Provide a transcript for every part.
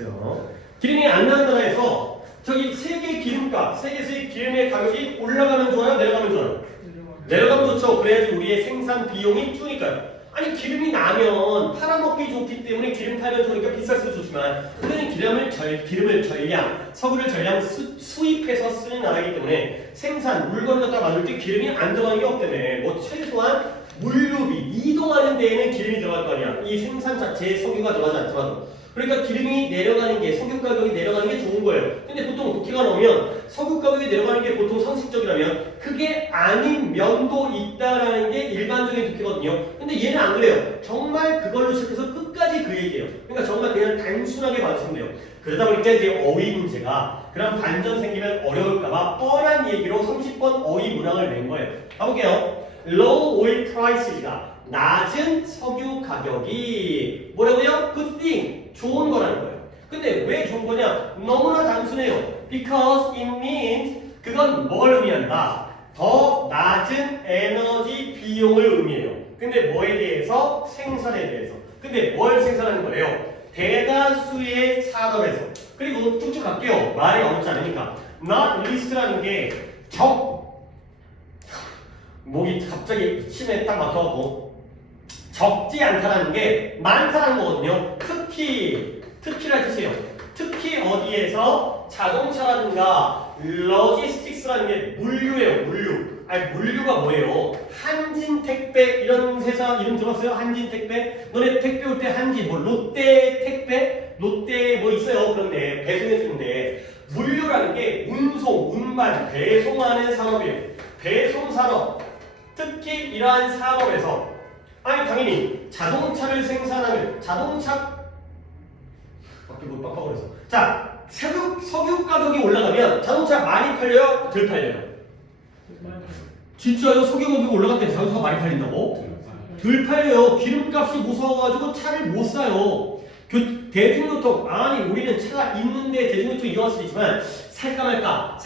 있어요. 기름이 안 나는 나라에서 저기 세계 기름값, 세계에서의 기름의 가격이 올라가면 좋아요? 내려가면 좋아요? 내려가면 좋죠. 그래야지 우리의 생산 비용이 주니까요. 아니 기름이 나면 팔아먹기 좋기 때문에 기름 팔면 좋으니까 비쌀수록 좋지만 우리는 기름을 전량, 석유를 전량 수입해서 쓰는 나라이기 때문에 생산, 물건을 갖다 만들 때 기름이 안 들어가는 게 없다며. 뭐 최소한 물류비, 이동하는 데에는 기름이 들어갈 거 아니야. 이 생산 자체에 석유가 들어가지 않더라도. 그러니까 기름이 내려가는 게, 석유 가격이 내려가는 게 좋은 거예요. 근데 보통 국회가 나오면 석유 가격이 내려가는 게 보통 상식적이라면 그게 아닌 면도 있다라는 게 일반적인 국회거든요. 근데 얘는 안 그래요. 정말 그걸로 시작해서 끝까지 그 얘기예요. 그러니까 정말 그냥 단순하게 봐주시면 돼요. 그러다 보니까 이제 어휘 문제가 그런 반전 생기면 어려울까봐 뻔한 얘기로 30번 어휘 문항을 낸 거예요. 가볼게요. Low oil price가 낮은 석유 가격이 뭐라고요? Good thing. 좋은 거라는 거예요. 근데 왜 좋은 거냐? 너무나 단순해요. Because it means 그건 뭘 의미한다? 더 낮은 에너지 비용을 의미해요. 근데 뭐에 대해서? 생산에 대해서. 근데 뭘 생산하는 거예요? 대다수의 산업에서. 그리고 쭉쭉 갈게요. 말이 어렵지 않으니까. Not least라는 게 목이 갑자기 침에 딱 막혀갖고 적지 않다라는 게 많다라는 거거든요. 특히라는 뜻이에요. 특히 어디에서 자동차라든가 로지스틱스라는 게 물류예요. 물류가 뭐예요? 한진택배 이런 회사 이름 들어봤어요? 한진택배? 너네 택배 올 때 한진 뭐 롯데택배? 롯데 뭐 있어요. 그런데 배송해주는데 물류라는 게 운송, 운반, 배송하는 산업이에요. 배송산업. 특히 이러한 산업에서 아니 당연히 자동차를 생산하는 밖에 뭐 빡빡거려서 자 석유 가격이 올라가면 자동차 많이 팔려요? 덜 팔려요? 진짜요? 석유 가격이 올라갈 때 자동차가 많이 팔린다고? 덜 팔려요. 기름값이 무서워가지고 차를 못 사요. 대중교통 아니 우리는 차가 있는데 대중교통 이용할 수 있지만 살까 말까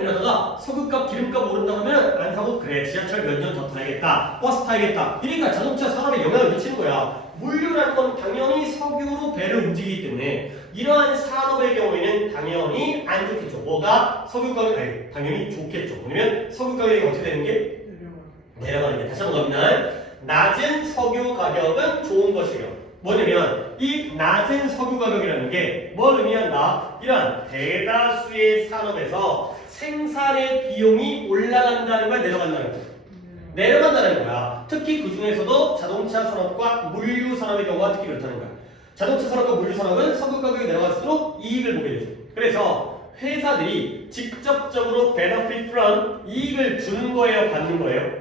이러다가 석유값 기름값 오른다고 하면 안 사고 그래 지하철 몇 년 더 타야겠다 버스 타야겠다 이러니까 자동차 산업에 영향을 미치는 거야. 물류라는 건 당연히 석유로 배를 움직이기 때문에 이러한 산업의 경우에는 당연히 안 좋겠죠. 뭐가? 석유 가격 아니 당연히 좋겠죠. 왜냐면 석유 가격이 어떻게 되는 게? 내려가는 게. 다시 한번 갑니다. 낮은 석유 가격은 좋은 것이에요. 뭐냐면 이 낮은 석유 가격이라는 게 뭘 의미한다? 이런 대다수의 산업에서 생산의 비용이 올라간다는 거야, 내려간다는 거야? 내려간다는 거야. 특히 그 중에서도 자동차 산업과 물류 산업의 경우가 특히 그렇다는 거야. 자동차 산업과 물류 산업은 석유 가격이 내려갈수록 이익을 보게 되죠. 그래서 회사들이 직접적으로 benefit from 이익을 주는 거예요, 받는 거예요?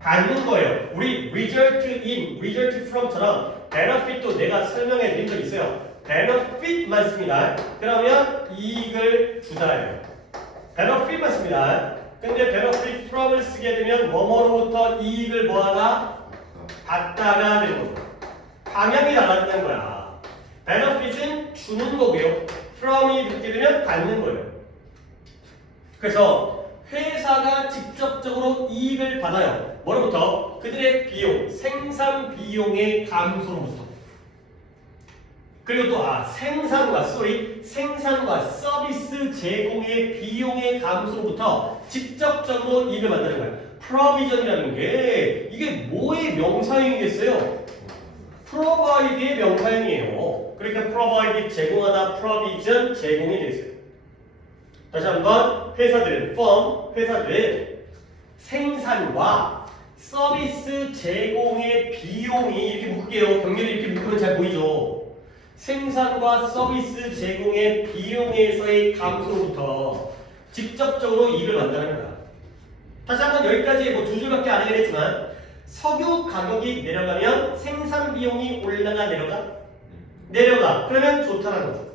받는 거예요. 우리 result in, result from처럼 benefit도 내가 설명해 드린 적 있어요. benefit만 씁니다. 그러면 이익을 주다예요. benefit만 씁니다. 근데 benefit from을 쓰게 되면 뭐뭐로부터 이익을 뭐하다? 받다가 되는 거죠. 방향이 달라진다는 거야. benefit은 주는 거고요. from이 듣게 되면 받는 거예요. 그래서 회사가 직접적으로 이익을 받아요. 뭐로부터? 그들의 비용, 생산 비용의 감소로부터. 그리고 또 생산과 서비스 제공의 비용의 감소로부터 직접적으로 이익을 만드는 거예요. 프로비전이라는 게 이게 뭐의 명사형이겠어요? provide의 명사형이에요. 그러니까 provide 제공하다, provision 제공이 되겠어요. 다시 한번 회사들은 생산과 서비스 제공의 비용이 이렇게 묶을게요. 경계를 이렇게 묶으면 잘 보이죠. 생산과 서비스 제공의 비용에서의 감소로부터 직접적으로 이익을 만드는 거야. 다시 한번 여기까지 뭐 두 줄밖에 안 하긴 했지만 석유 가격이 내려가면 생산 비용이 올라가 내려가. 그러면 좋다는 거죠.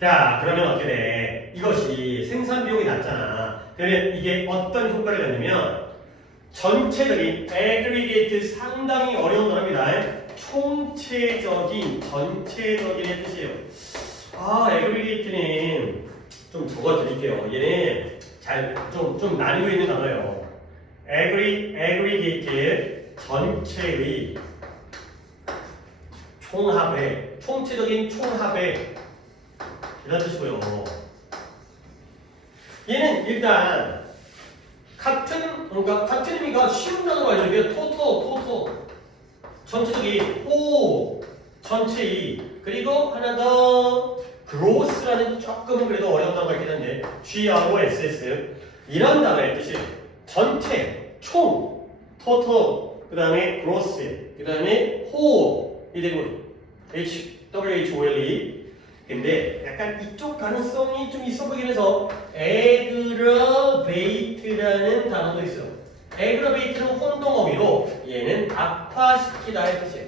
자, 그러면 어떻게 돼? 이것이 생산 비용이 낮잖아. 그러면 이게 어떤 효과를 갖냐면 전체적인 aggregate 상당히 어려운 단어입니다. 전체적인의 뜻이에요. aggregate는 좀 적어드릴게요. 얘는 좀 나뉘고 있는 단어예요. aggregate 전체의 총체적인 총합의 이런 뜻이고요. 얘는 일단 같은 의미가 쉬운 단어로 알려드려요. 토토 전체적인 전체이 그리고 하나 더 gross라는 조금은 그래도 어려운 단어가 있긴 한데 gross 이런 단어의 뜻이 전체 총 토토 그 다음에 gross 그 다음에 whole 이 되고 WHOLE 근데 약간 이쪽 가능성이 좀 있어 보이긴 해서 aggravate라는 단어도 있어요. aggravate는 혼동어휘로 얘는 악화시키다의 뜻이에요.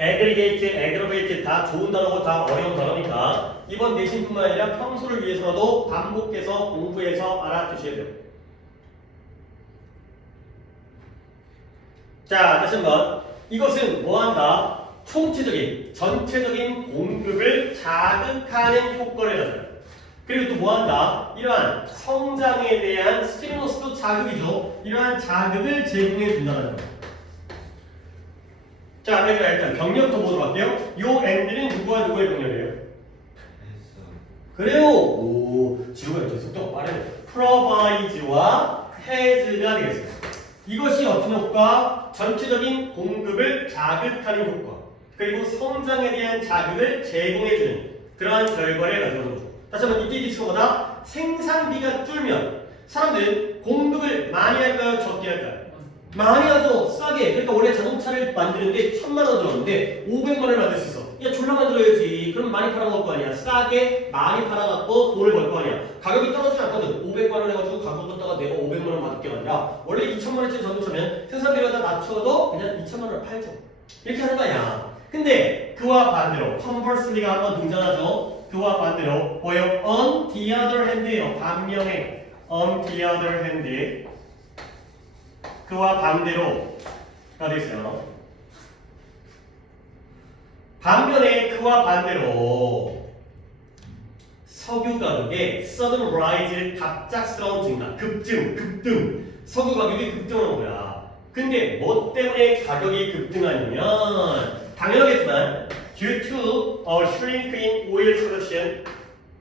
aggregate 다 좋은 단어고 다 어려운 단어니까 이번 내신뿐만 아니라 평소를 위해서라도 반복해서 공부해서 알아두셔야 돼요. 자, 다시 한번 이것은 뭐한다? 전체적인 공급을 자극하는 효과를 가져요. 그리고 또 뭐한다? 이러한 성장에 대한 스티무러스도 자극이죠. 이러한 자극을 제공해 준다는 거예요. 자, 일단 병력부터 보도록 할게요. 요 N들은 누구와 누구의 병력이에요? 그래요. 오, 지우가 이렇게 속도가 빠르네. provide와 has가 되겠습니다. 이것이 어떤 효과? 전체적인 공급을 자극하는 효과. 그리고 성장에 대한 자극을 제공해주는 그러한 결과를 가져오는 거죠. 다시 한번 이때 디스커보다 생산비가 줄면 사람들은 공급을 많이 할까요? 적게 할까요? 많이 하죠. 싸게. 그러니까 원래 자동차를 만드는데 1,000만 원 들었는데 500만 원을 만들 수 있어. 야 졸라 만들어야지. 그럼 많이 팔아먹을 거 아니야. 싸게 많이 팔아갖고 돈을 벌 거 아니야. 가격이 떨어지지 않거든. 500만 원 해가지고 가격 걷다가 내가 500만 원 받을 게 아니라 원래 2,000만 원짜리 자동차면 생산비가 다 낮춰도 그냥 2,000만 원을 팔죠. 이렇게 하는 거 아니야. 근데 그와 반대로 conversely가 한번 등장하죠. 그와 반대로 뭐예요? on the other hand예요. 반면에 on the other hand 그와 반대로가 되어 있어요. 반면에 그와 반대로 석유 가격의 sudden rise 갑작스러운 증가, 급등, 석유 가격이 급등하는 거야. 근데 뭐 때문에 가격이 급등하냐면 당연하겠지만 due to a shrink in oil production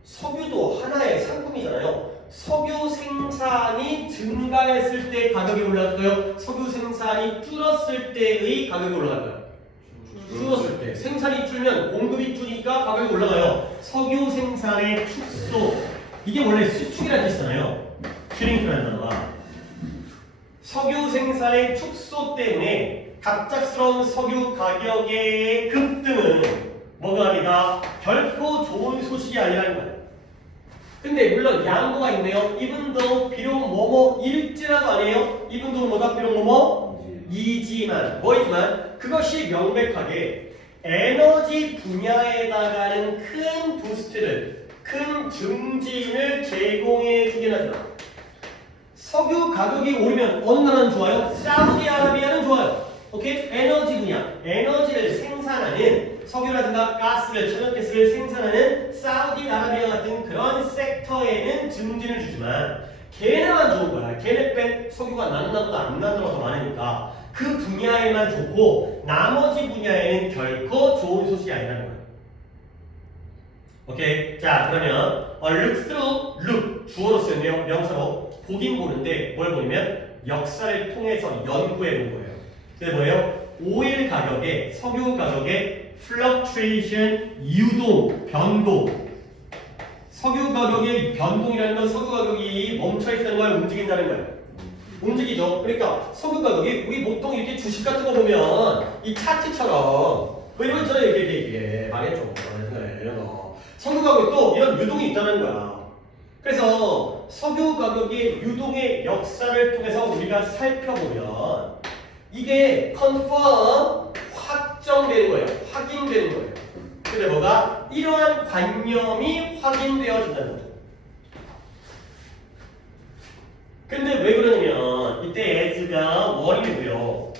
석유도 하나의 상품이잖아요. 석유 생산이 증가했을 때 가격이 올라갈까요? 석유 생산이 줄었을 때의 가격이 올라갈까요? 줄었을 때. 생산이 줄면 공급이 줄니까 가격이 올라가요. 석유 생산의 축소. 이게 원래 수축이라는 뜻이잖아요. 슈링크라는 단어가. 석유 생산의 축소 때문에 갑작스러운 석유 가격의 급등은 뭐가 아니다? 결코 좋은 소식이 아니라는 거예요. 근데 물론 양보가 있네요. 이분도 비록 뭐뭐일지라도 아니에요. 이분도 뭐다 비록 뭐뭐이지만 뭐이지만 그것이 명백하게 에너지 분야에다가는 큰 부스트를 큰 증진을 제공해 주긴 하지만 석유 가격이 오르면 어느 나라는 좋아요? 사우디아라비아는 좋아요. 오케이? 에너지 분야, 에너지를 생산하는 석유라든가 가스를, 천연가스를 생산하는 사우디아라비아 같은 그런 섹터에는 증진을 주지만 걔네만 좋은 거야. 걔네 뺀 석유가 나는 나보다 안 나는 나라가 더 많으니까 그 분야에만 좋고 나머지 분야에는 결코 좋은 소식이 아니라는 거야. 오케이? 자, 그러면 look through, look 주어로 쓰였네요. 명사로 보긴 보는데 뭘 보냐면 역사를 통해서 연구해 본 거예요. 그게 뭐예요? 오일 가격의 석유 가격의 fluctuation 유동, 변동. 석유 가격의 변동이라는 건 석유 가격이 멈춰 있다는 걸 움직인다는 거예요. 움직이죠. 그러니까 석유 가격이 우리 보통 이렇게 주식 같은 거 보면 이 차트처럼 뭐 이런 거 있잖아요. 이게 망했죠. 이런 거. 석유 가격도 이런 유동이 있다는 거야. 그래서 석유 가격의 유동의 역사를 통해서 우리가 살펴보면 이게 confirm 확정되는 거예요. 확인되는 거예요. 근데 뭐가? 이러한 관념이 확인되어진다는 거죠. 근데 왜 그러냐면 이때 as가 뭐이고요.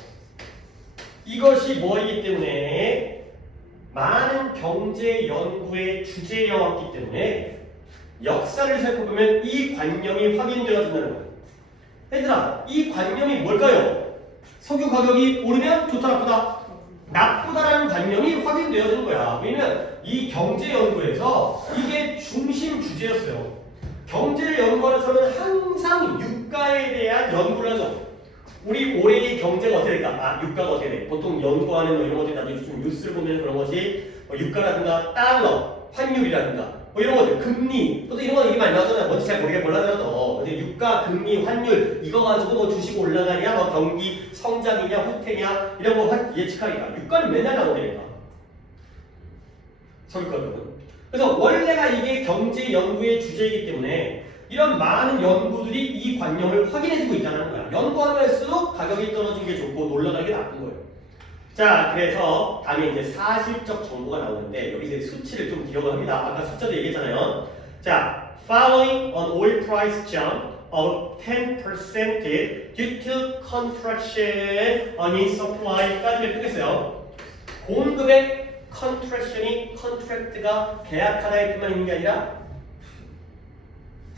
이것이 뭐이기 때문에 많은 경제 연구의 주제여왔기 때문에 역사를 살펴보면 이 관념이 확인되어진다는 거예요. 얘들아, 이 관념이 뭘까요? 석유 가격이 오르면 좋다 나쁘다? 나쁘다라는 관념이 확인되어진 거야. 왜냐면 이 경제 연구에서 이게 중심 주제였어요. 경제를 연구하는 사람은 항상 유가에 대한 연구를 하죠. 우리 올해의 경제가 어떻게 될까? 아, 유가가 어떻게 돼? 보통 연구하는 뭐 이런 것들이 나도 좀 뉴스를 보면 그런 것이 뭐 유가라든가 달러, 환율이라든가 뭐 이런 것들, 금리, 또 이런 거 얘기 많이 나오잖아요. 뭔지 잘 모르게 몰라더라도 근데 유가, 금리, 환율 이거 가지고 뭐 주식 올라가냐, 뭐 경기 성장이냐, 후퇴냐 이런 거 예측하니까 유가는 맨날 나오니까 서울권은. 그래서 원래가 이게 경제 연구의 주제이기 때문에 이런 많은 연구들이 이 관념을 확인해주고 있다는 거야. 연구하면 할수록 가격이 떨어지는 게 좋고 올라가는 게 나쁜 거예요. 자, 그래서 다음에 이제 사실적 정보가 나오는데 여기 이제 수치를 좀 기억을 합니다. 아까 숫자도 얘기했잖아요. 자, following an oil price jump of 10% due to contraction in supply까지 보겠어요. 공급의 contraction이 contract가 계약하다에 뿐만 있는 게 아니라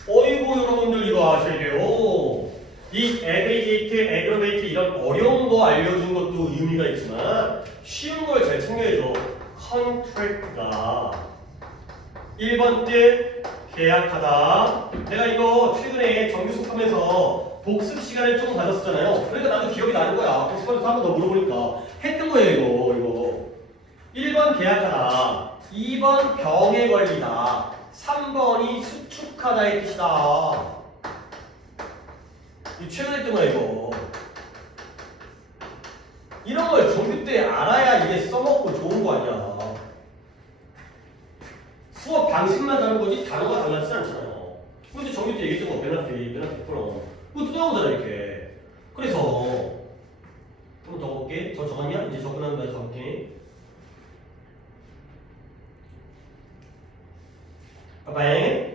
어이구 여러분들 이거 아셔야 돼요. 이 aggregate, aggravate 이런 어려운 거 알려준 것도 의미가 있지만 쉬운 걸 잘 챙겨야죠. contract가 1번 뜻 계약하다. 내가 이거 최근에 정규 수업하면서 복습 시간을 조금 가졌었잖아요. 그러니까 나도 기억이 나는 거야. 복습하면서 한 번 더 물어보니까 했던 거예요 이거. 1번 계약하다, 2번 병에 걸리다, 3번이 수축하다의 뜻이다. 이 최근에 했던 거야 이거. 이런 걸 정규 때 알아야 이게 써먹고 좋은 거 아니야. 수업 방식만 다른 거지 단어가 달라지지 않잖아요. 근데 정규 때 얘기했던 거 베나피 프로 그것도 나오잖아 이렇게. 그래서 한 번 더 볼게. 저 적었냐? 이제 접근하는 거야. 적을게. 봐봐요.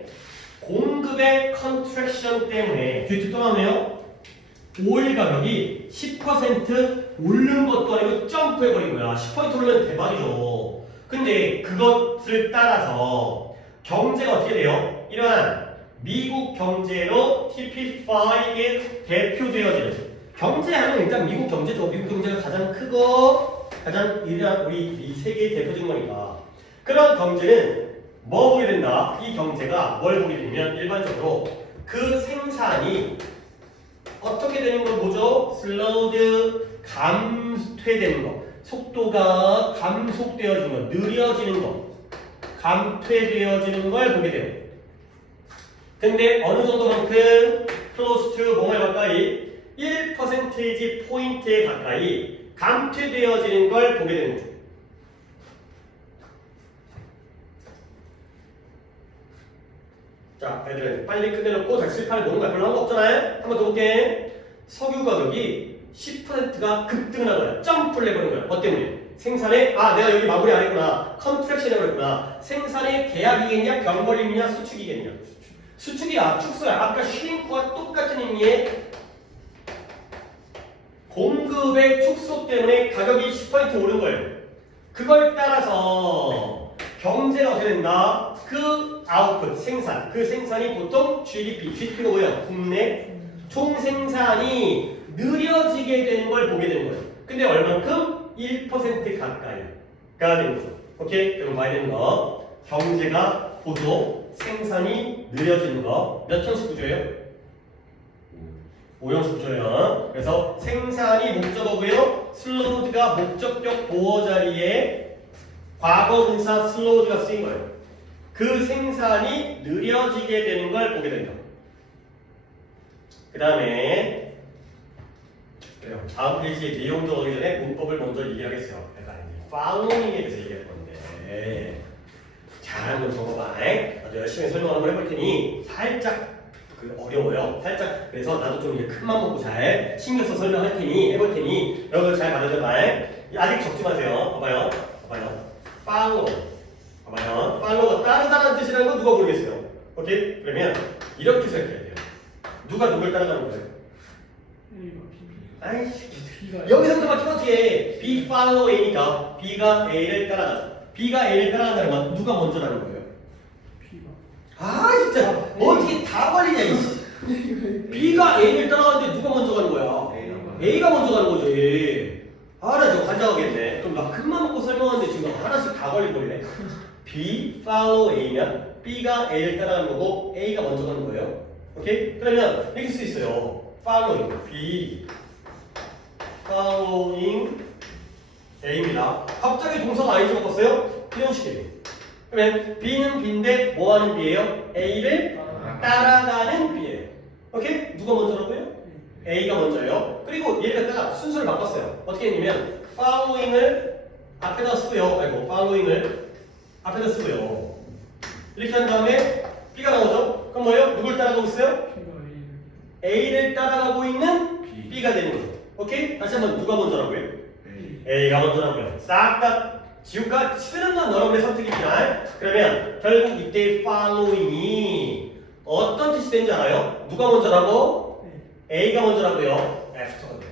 공급의 컨트랙션 때문에 뒤에 또 나오네요. 오일 가격이 10% 오른 것도 아니고 점프해버린 거야. 10% 오르면 대박이죠. 근데 그것을 따라서 경제가 어떻게 돼요? 이러한 미국 경제로 TP5에 대표되어지는 경제하면 일단 미국 경제죠. 미국 경제가 가장 크고 가장 유일한 우리 이 세계의 대표적인 거니까. 그런 경제는 뭐 보게 된다? 이 경제가 뭘 보게 되면 일반적으로 그 생산이 어떻게 되는 걸 보죠? 슬로우드 감퇴되는 거, 속도가 감속되어지는 거, 느려지는 거, 감퇴되어지는 걸 보게 돼요. 근데 어느 정도만큼 close to 뭐에 가까이 1% 포인트에 가까이 감퇴되어지는 걸 보게 되는 거죠. 자, 애들 빨리 끝내놓고 다시 실판을 보는 거야. 별로 한 거 없잖아요? 한 번 더 볼게. 석유 가격이 10%가 급등을 한 거야. 점프를 해버린 거야. 뭐 때문에? 생산에 내가 여기 마무리 안 했구나. 컨트랙션 해버렸구나. 생산의 계약이겠냐? 병걸림이냐? 수축이겠냐? 수축이야. 축소야. 아까 슈링크와 똑같은 의미의 공급의 축소 때문에 가격이 10% 오른 거예요. 그걸 따라서 경제가 어떻게 된다? 그 아웃풋, 생산, 그 생산이 보통 GDP가 뭐예요? 국내 총생산이 느려지게 되는 걸 보게 되는 거예요. 근데 얼만큼? 1% 가까이가 되는 거죠. 오케이? 그럼 봐야 되는 거. 경제가 보조, 생산이 느려지는 거. 몇 형식 구조예요? 5형식 구조예요. 그래서 생산이 목적어고요. 슬로우드가 목적격 보어 자리에 과거 분사 슬로우드가 쓰인 거예요. 그 생산이 느려지게 되는 걸 보게 된다. 그 다음에 다음 페이지의 내용 들어가기 전에 문법을 먼저 얘기하겠어요. 약간 following에 대해서 얘기할 건데 잘 한번 적어봐. 나도 열심히 설명 한번 해볼 테니 살짝 어려워요. 살짝 그래서 나도 좀 이제 큰맘 먹고 잘 신경 써서 설명할 테니 해볼 테니 여러분 잘 받아줘봐. 아직 적지 마세요. 봐봐요. follow. 봐봐요. 팔로우가 따르다는 뜻이라는 건 누가 모르겠어요. 오케이? 그러면 이렇게 생각해야 돼요. 누가 누굴 따라가는 거예요? 아이씨, 여기서부터 맞추면 어떻게 B follow A니까 B가 A를 따라가죠. B가 A를 따라간다는 건 누가 먼저라는 거예요? B가. 진짜 어떻게 다 걸리냐 이씨. B가 A를 따라가는데 누가 먼저 가는 거야? A가 먼저 가는 거지. 나 저거 환장하겠네. 그럼 나 큰맘 먹고 설명하는데 지금 하나씩 다 걸려버리네. B follow A면 B가 A를 따라가는 거고 A가 먼저 가는 거예요. 오케이? 그러면 이렇게 쓸 수 있어요. following B following A입니다. 갑자기 동사가 아니지 바꿨어요? 필형식이에요. 그러면 B는 B인데 뭐 하는 B예요? A를 따라가는 B예요. 오케이? 누가 먼저라고요? A가 먼저예요. 그리고 얘를 갖다가 순서를 바꿨어요. 어떻게 했냐면 following을 앞에다 쓰고요. following을 앞에다 쓰고요. 이렇게 한 다음에 B가 나오죠? 그럼 뭐예요? 누굴 따라가고 있어요? A를 따라가고 있는 B가 되는 거죠. 오케이? 다시 한번 누가 먼저라고요? A가 먼저라고요. 싹 다 지우가 쓰는 건 여러분의 선택이지만 그러면 결국 이때 following이 어떤 뜻이 되는지 알아요? 누가 먼저라고? A가 먼저라고요. after가 돼요.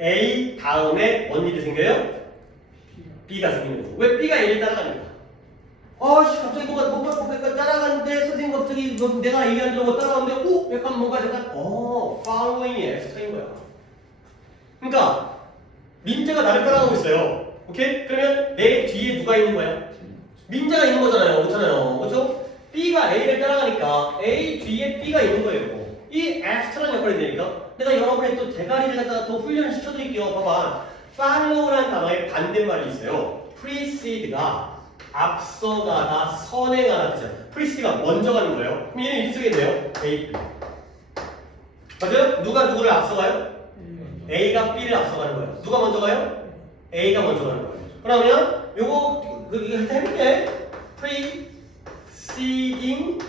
A 다음에 뭔 일이 생겨요? B가 생기는 거죠. 왜 B가 A를 따라가니까? 갑자기 뭔가 따라가는데 선생님 갑자기 내가 얘기한 대로 따라가는데 약간 뭔가 following이 after인 거야. 그러니까 민재가 나를 따라가고 있어요. 오케이? 그러면 내 뒤에 누가 있는 거야? 민재가 있는 거잖아요. 그렇잖아요. 그렇죠? B가 A를 따라가니까 A 뒤에 B가 있는 거예요. 이 after라는 역할이 되니까 내가 여러분의 또 대가리를 갖다가 더 훈련을 시켜드릴게요. 봐봐. follow라는 단어의 반대말이 있어요. precede가 앞서가다, 선행하다 뜻이야. precede가 먼저 가는 거예요. 그럼 얘는 이렇게 쓰겠네요. A, B. 맞아요? 누가 누구를 앞서가요? A가 B를 앞서가는 거예요. 누가 먼저 가요? A가 먼저 가는 거예요. 그러면 요거 이거 해볼게. preceding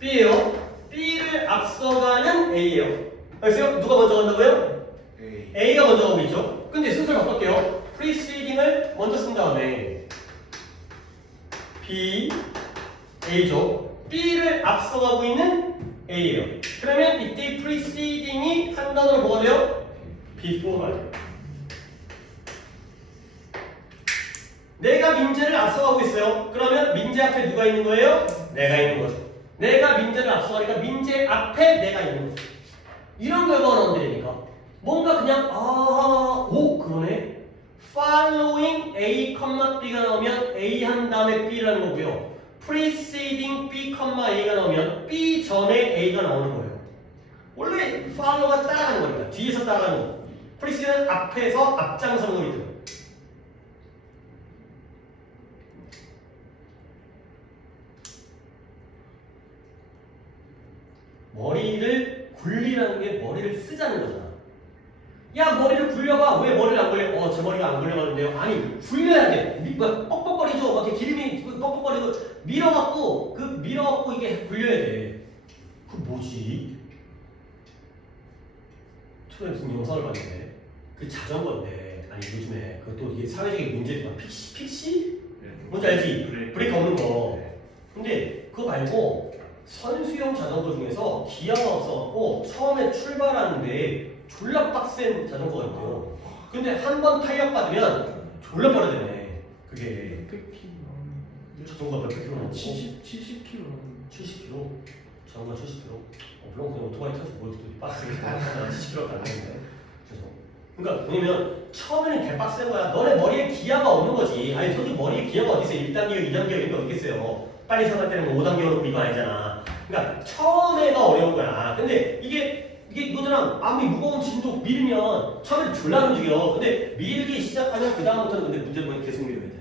B예요. B를 앞서가는 A예요. 알겠어요? 누가 먼저 간다고요? A가 먼저 가고 있죠. 근데 순서를 바꿀게요. preceding을 먼저 쓴 다음에 B, A죠. B를 앞서가고 있는 A예요. 그러면 이때 preceding이 한 단어로 뭐가 돼요? before가 돼요. 내가 민재를 앞서가고 있어요. 그러면 민재 앞에 누가 있는 거예요? 내가 있는 거죠. 내가 민재를 앞서가니까 민재 앞에 내가 있는 거죠. 이런 결과가 나온다니까. 뭔가 그냥 그러네. following A, B가 나오면 A 한 다음에 B라는 거고요. preceding B, A가 나오면 B 전에 A가 나오는 거예요. 원래 follow가 따라가는 거니까 뒤에서 따라가는 거. preceding은 앞에서 앞장서는 거거든요. 머리를 굴리라는 게 머리를 쓰자는 거잖아. 야, 머리를 굴려봐. 왜 머리를 안 굴려? 제 머리가 안 굴려가는데요. 아니, 굴려야 돼. 뻑뻑거리죠. 막 이렇게 기름이 뻑뻑거리고 밀어갖고 이게 굴려야 돼. 그 뭐지? 초반에 무슨 영상을 봤는데 그 자전거인데 아니 요즘에 그것도 이게 사회적인 문제지만 픽시? 뭔지 알지? 브레이크 없는 거. 근데 그거 말고 선수용 자전거 중에서 기아가 없어갖고 처음에 출발하는데 졸라 빡센 자전거가 있대요. 근데 한 번 탄력 받으면 졸라 빠르대네. 그게 100km 자전거가 몇 킬로나? 70km 70km? 자전거 70km? 물론 그냥 오토바이 타서 뭘 빡세게 70km가 안 되는데. 그러니까 뭐냐면 처음에는 개빡센 거야. 너네 머리에 기아가 없는 거지. 아니 솔직히 머리에 기아가 어디 있어요? 1단계열, 2단계열 이런 게 어딨겠어요. 빨리 생각할 때는 5단계로 이거 아니잖아. 그러니까 처음에가 어려운 거야. 근데 이게 이거처럼 아무리 무거운 짐도 밀면 처음에 졸라 움직여. 근데 밀기 시작하면 그 다음부터는 근데 문제는 계속 밀어야 돼.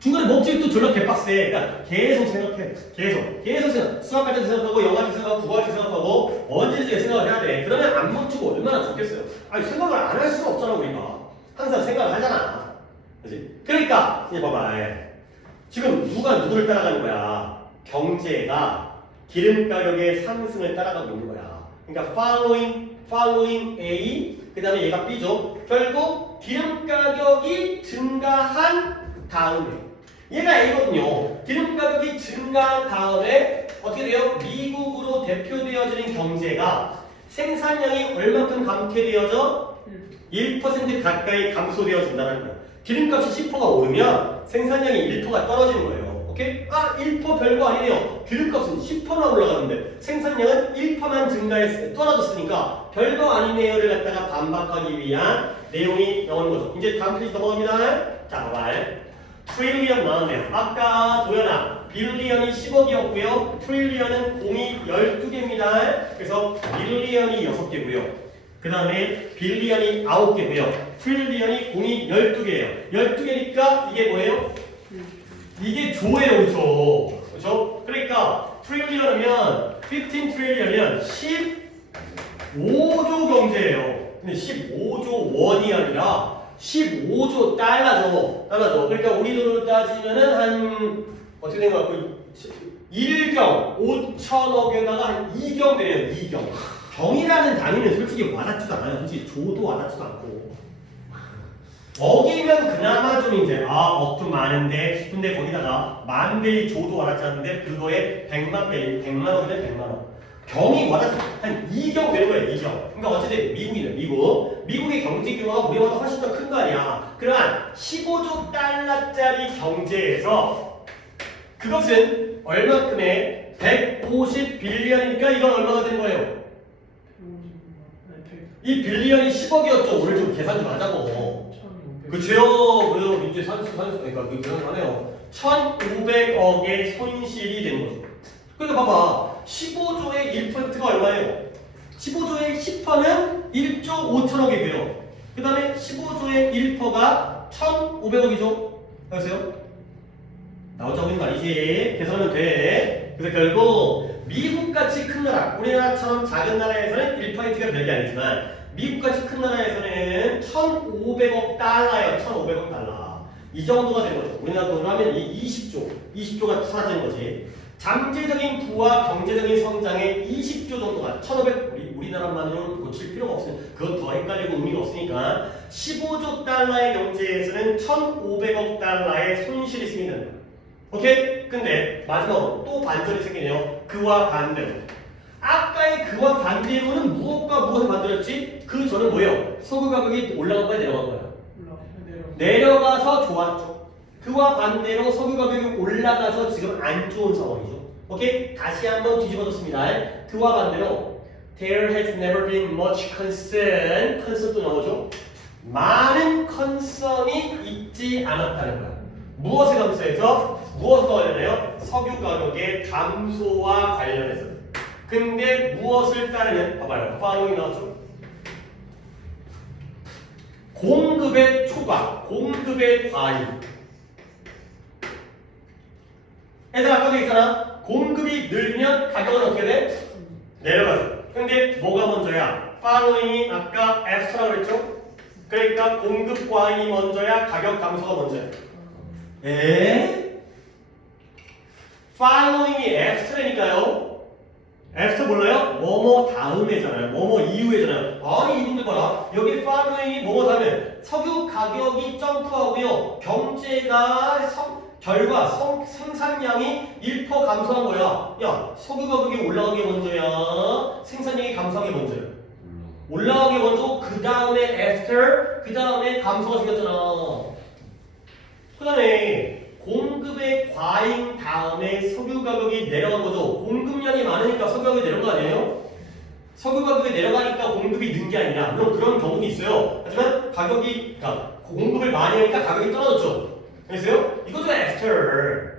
중간에 목적이 또 졸라 개빡세. 그러니까 계속 생각해. 계속 생각. 수학할 때도 생각하고 영어할 때 생각하고 국어할 때 생각하고 언제든지 생각을 해야 돼. 그러면 안 멈추고 얼마나 좋겠어요. 아니 생각을 안 할 수가 없잖아 우리가. 항상 생각을 하잖아. 그렇지? 그러니까 이제 봐봐. 지금 누가 누구를 따라가는 거야? 경제가 기름 가격의 상승을 따라가고 있는 거야. 그러니까 following A, 그 다음에 얘가 B죠. 결국 기름 가격이 증가한 다음에 얘가 A거든요. 기름 가격이 증가한 다음에 어떻게 돼요? 미국으로 대표되어지는 경제가 생산량이 얼마큼 감퇴되어져? 1% 가까이 감소되어진다는 거예요. 기름값이 10%가 오르면 생산량이 1%가 떨어지는 거예요. 오케이? 아 1% 별거 아니네요. 기름값은 10%나 올라갔는데 생산량은 1%만 떨어졌으니까 별거 아니네요를 갖다가 반박하기 위한 내용이 나오는 거죠. 이제 다음 페이지 넘어갑니다. 자 봐봐요. 트릴리언 나왔네요. 아까 도연아 빌리언이 10억이었고요. 트릴리언은 공이 12개입니다. 그래서 빌리언이 6개고요. 그 다음에 빌리언이 9개고요. 트릴리언이 공이 12개예요. 12개니까 이게 뭐예요? 이게 조예요. 그렇죠? 그렇죠? 그러니까 트릴리언이면 15 트릴리언이면 15조 경제예요. 근데 15조 원이 아니라 15조 달러죠. 그러니까 우리 돈으로 따지면은 한 어떻게 된 것 같고 1경 5천억에다가 한 2경 되네요. 2경. 경이라는 단위는 솔직히 와닿지도 않아요. 솔직히 조도 와닿지도 않고. 억이면 그나마 좀 이제 억도 많은데 싶은데 거기다가 만배의 조도 와닿지 않는데 그거에 100만 배, 100만 원이면 100만 원. 경이 와닿지 한 2경 되는 거예요. 2경. 그러니까 어쨌든 미국이네. 미국의 경제 규모가 우리보다 훨씬 더 큰 거 아니야. 그러면 15조 달러짜리 경제에서 그것은 얼마큼의 150 빌리언이니까 이건 얼마가 되는 거예요? 이 빌리언이 10억이었죠. 오늘 좀 계산 좀 하자고. 그치요? 그래요. 이제 그러니까 그 계산하네요. 1,500억의 손실이 되는 거죠. 그러니까 봐봐. 15조의 1%가 얼마예요? 15조의 10%는 1조 5천억이고요. 그 다음에 15조의 1%가 1,500억이죠. 알았어요? 나오자고 있는 거 아니지? 계산하면 돼. 그래서 결국 미국같이 큰 나라, 우리나라처럼 작은 나라에서는 1%가 별게 아니지만 미국같이 큰 나라에서는 1,500억 달러예요. 1,500억 달러. 이 정도가 되는 거죠. 우리나라 돈으로 하면 이 20조가 사라지는 거지. 잠재적인 부와 경제적인 성장의 20조 정도가 1,500, 우리나라만으로는 고칠 필요가 없으니까 그건 더 헷갈리고 의미가 없으니까 15조 달러의 경제에서는 1,500억 달러의 손실이 생기는 거예요. 오케이? 근데 마지막으로 또 반전이 생기네요. 그와 반대로. 아까의 그와 반대로는 무엇과 무엇을 만들었지? 그 전은 뭐예요? 석유 가격이 올라간 거야 내려간 거야? 내려가서 좋았죠. 그와 반대로 석유 가격이 올라가서 지금 안 좋은 상황이죠. 오케이? 다시 한번 뒤집어졌습니다. 그와 반대로 There has never been much concern. concern도 나오죠? 많은 concern이 있지 않았다는 거야. 무엇에 감소해서? 무엇과 관련해요? 석유 가격의 감소와 관련해서. 근데 무엇을 따르면 봐봐요. following 나왔죠? 공급의 초과, 공급의 과잉. 얘들아 아까도 있잖아. 공급이 늘면 가격은 어떻게 돼? 내려가죠. 근데 뭐가 먼저야? following이 아까 after라고 그랬죠? 그러니까 공급 과잉이 먼저야? 가격 감소가 먼저야? following이 after라니까요. after 몰라요? 뭐뭐 다음에잖아요. 뭐뭐 이후에잖아요. 아니 이분들 봐라. 여기 following이 뭐뭐 다음에 석유 가격이 점프하고요. 경제가 생산량이 1% 감소한 거야. 야, 석유 가격이 올라간 게 먼저야? 생산량이 감소한 게 먼저야? 올라간 게 먼저, 그 다음에 after, 그 다음에 감소가 생겼잖아. 그 다음에 공급의 과잉 다음에 석유 가격이 내려간 거죠. 공급량이 많으니까 석유 가격이 내려간 거 아니에요? 석유 가격이 내려가니까 공급이 는 게 아니라, 물론 그런 경우도 있어요. 하지만 그러니까 공급을 많이 하니까 가격이 떨어졌죠. 그래서요? 이것도 after.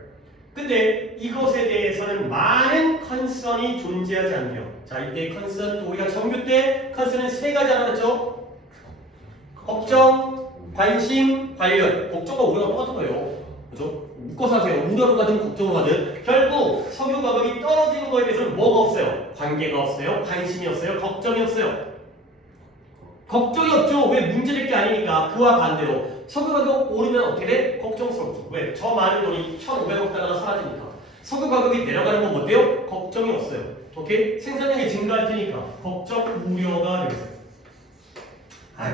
근데 이것에 대해서는 많은 컨선이 존재하지 않네요. 자, 이때 컨선, 우리가 정규 때 컨선은 세 가지 알아봤죠? 걱정, 관심, 관련. 걱정과 우려가 똑같은 거예요. 그죠? 묶어서 하세요. 우려를 가든 걱정을 가든. 결국 석유 가격이 떨어지는 거에 대해서는 뭐가 없어요? 관계가 없어요. 관심이 없어요. 걱정이 없어요. 걱정이 없죠. 왜? 문제될 게 아니니까. 그와 반대로 석유 가격 오르면 어떻게 돼? 걱정스럽죠. 왜? 저 많은 돈이 1,500억 달러가 사라지니까. 석유 가격이 내려가는 건 어때요? 걱정이 없어요. 오케이? 생산량이 증가할 테니까 걱정, 우려가 되겠어요.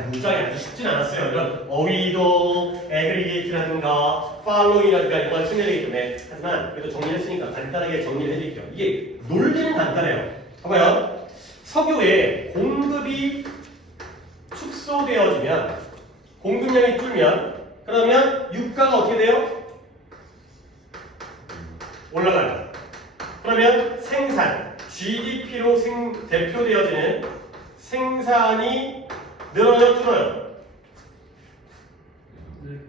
문장이 아주 쉽진 않았어요. 이런 어휘도, 에그리게이트라든가, 팔로잉이라든가 이런 걸 챙겨야 되기 때문에. 하지만 그래도 정리했으니까 간단하게 정리를 해드릴게요. 이게 논리는 간단해요. 봐봐요. 석유의 공급이 축소되어지면, 공급량이 줄면, 그러면 유가가 어떻게 돼요? 올라가요. 그러면 생산, GDP로 대표되어지는 생산이 늘어요, 줄어요?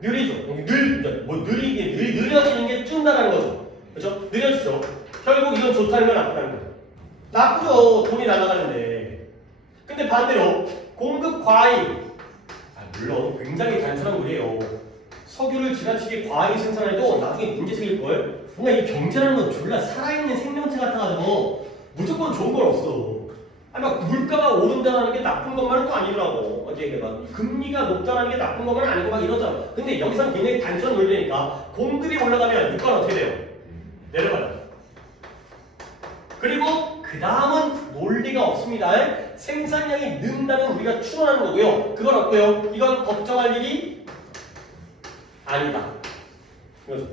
느리죠. 느려지는 게 준다는 거죠. 그렇죠? 느려지죠. 결국 이건 좋다는 건 나쁘다는 거예요. 나쁘죠. 돈이 날아가는데. 근데 반대로 공급 과잉. 물론 굉장히 단순한 논리예요. 석유를 지나치게 과잉 생산해도 나중에 문제 생길걸? 뭔가 이 경제라는 건 졸라 살아있는 생명체 같아가지고 무조건 좋은 건 없어. 아니 막 물가가 오른다는 게 나쁜 것만은 또 아니더라고. 어제 막 금리가 높다는 게 나쁜 것만은 아니고 막 이러잖아. 근데 여기서는 굉장히 단순한 논리니까 공급이 올라가면 물가는 어떻게 돼요? 내려가요. 그리고 그 다음은 논리가 없습니다. 생산량이 는다는 우리가 추론하는 거고요. 그건 어때요? 이건 걱정할 일이 아니다. 그래서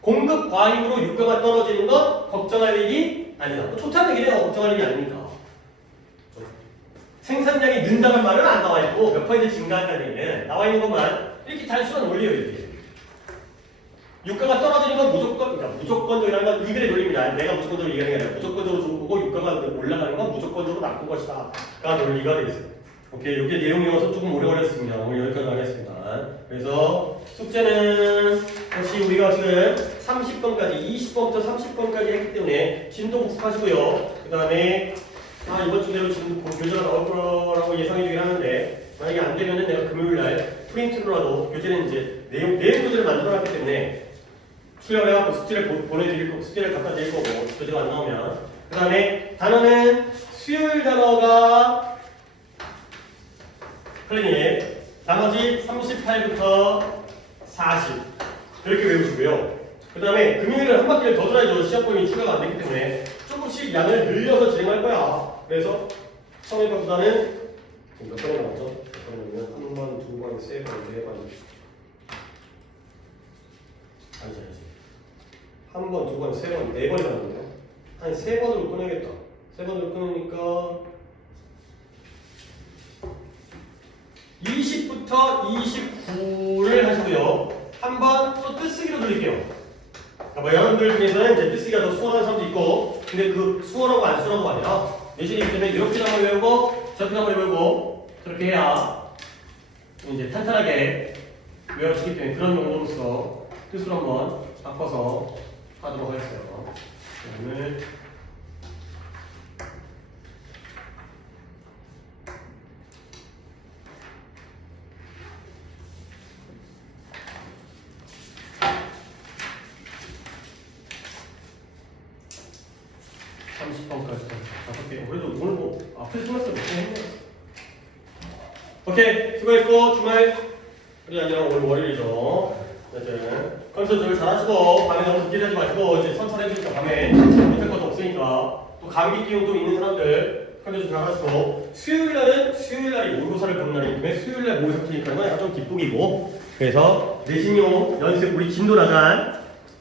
공급 과잉으로 유가가 떨어지는 건 걱정할 일이 아니다. 뭐 좋다는 얘기네요. 걱정할 일이 아니니까. 생산량이 는다는 말은 안 나와 있고 몇 퍼센트 증가한다는 얘기는 나와 있는 것만 이렇게 단순한 논리예요. 이렇게. 유가가 떨어지는 건 그러니까 무조건적이라는 건 이글의 논리입니다. 내가 무조건적으로 얘기하는 게 아니라 무조건적으로 좋은 거고 유가가 올라가는 건 무조건적으로 나쁜 것이다. 가 논리가 되어 있어요. 오케이, 이게 내용이어서 조금 오래 걸렸습니다. 오늘 여기까지 하겠습니다. 그래서 숙제는 역시 우리가 지금 30번까지, 20번부터 30번까지 했기 때문에 진도 복습하시고요. 그 다음에 이번 주대로 지금 교재가 나올 거라고 예상이 되긴 하는데 만약에 안 되면은 내가 금요일날 프린트로라도 교재는 이제 내용 교재를 만들어놨기 때문에 수령을 해갖고 숙제를 보내드릴 거고 숙제를 갖다 드릴 거고 교재가 안 나오면 그 다음에 단어는 수요일 단어가 클리닉 나머지 38부터 40 이렇게 외우시고요. 그 다음에 금요일은 한 바퀴를 더 돌아야죠. 시험범위 추가가 안 되기 때문에 조금씩 양을 늘려서 진행할 거야. 그래서 처음에 것보다는 몇 번이 남았죠? 몇 번이면 한 번, 두 번, 세 번, 네 번 아니지 한 번, 두 번, 세 번, 네 번이 남았네요. 한 세 번으로 끊어야겠다. 세 번으로 끊으니까 20부터 29를 하시고요. 한 번 또 뜻쓰기로 돌릴게요. 여러분들 중에서는 이제 뜻쓰기가 더 수월한 사람도 있고, 근데 그 수월하고 안 수월하고 아니라 내신이기 때문에 이렇게 한번 외우고, 저렇게 한번 외우고, 저렇게 해야 이제 탄탄하게 외워지기 때문에 그런 용도로서 뜻으로 한번 바꿔서 하도록 하겠어요. 오늘 30번까지 5개. 그래도 오늘 뭐 앞에 semester 몇개 했네. 오케이, 수고했고 주말 우리 아니라 오늘 월요일이죠. 이제 컨설트를 잘하시고 밤에 너무 늦게 자지 마시고 이제 선찰해주니까 밤에 못할 것도 없으니까 또 감기 기운 또 있는 사람들 컨설트 잘하시고 수요일날이 모의고사를 보는 날이기 때문에 수요일날 모의고사 풀니까는 약간 좀 기쁘기고 그래서 내신용 연습 우리 진도 나간